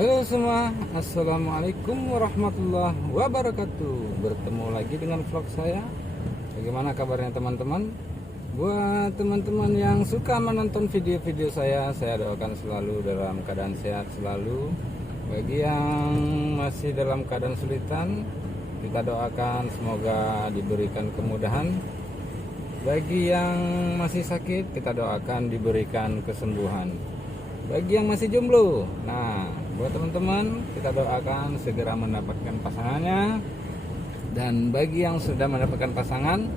Halo semua, assalamualaikum warahmatullahi wabarakatuh. Bertemu lagi dengan vlog saya. Bagaimana kabarnya teman-teman? Buat teman-teman yang suka menonton video-video saya doakan selalu dalam keadaan sehat selalu. Bagi yang masih dalam keadaan kesulitan, kita doakan semoga diberikan kemudahan. Bagi yang masih sakit, kita doakan diberikan kesembuhan. Bagi yang masih jomblo, nah buat teman-teman kita doakan segera mendapatkan pasangannya. Dan bagi yang sudah mendapatkan pasangan,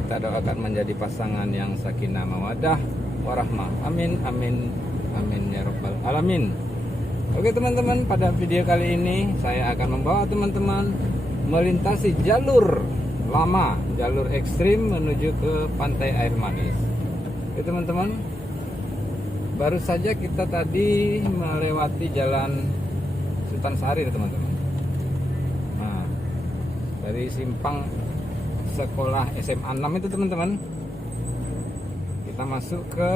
kita doakan menjadi pasangan yang sakinah mawaddah warahmah. Amin amin amin ya rabbal alamin. Oke teman-teman, pada video kali ini saya akan membawa teman-teman melintasi jalur lama, jalur ekstrim menuju ke Pantai Air Manis. Oke teman-teman, baru saja kita tadi melewati jalan Sultan Sari teman-teman. Nah, dari simpang sekolah SMA 6 itu teman-teman, kita masuk ke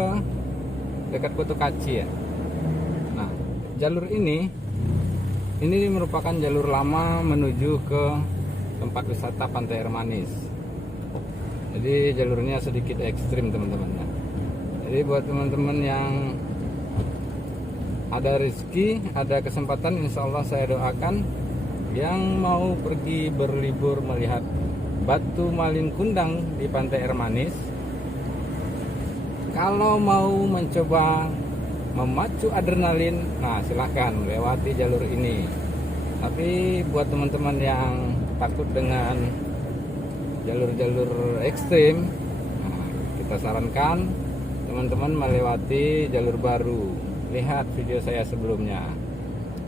dekat Kutu Kaci ya. Nah, jalur ini merupakan jalur lama menuju ke tempat wisata Pantai Air Manis. Jadi jalurnya sedikit ekstrim teman-teman. Jadi buat teman-teman yang ada rezeki, ada kesempatan, insya Allah saya doakan yang mau pergi berlibur melihat batu malin kundang di Pantai Air Manis, kalau mau mencoba memacu adrenalin, nah silahkan lewati jalur ini. Tapi buat teman-teman yang takut dengan jalur-jalur ekstrim, nah, kita sarankan teman-teman melewati jalur baru. Lihat video saya sebelumnya,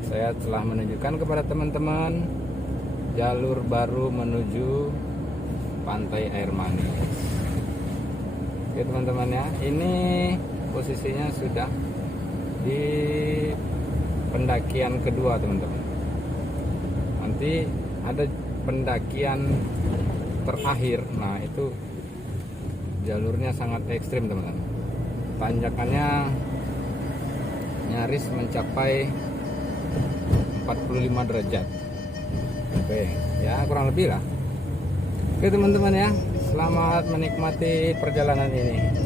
saya telah menunjukkan kepada teman-teman jalur baru menuju Pantai Air Manis. Oke teman-teman ya, ini posisinya sudah di pendakian kedua teman-teman. Nanti ada pendakian terakhir, nah itu jalurnya sangat ekstrim teman-teman. Tanjakannya nyaris mencapai 45 derajat. Oke, ya kurang lebih lah. Oke teman-teman ya, selamat menikmati perjalanan ini.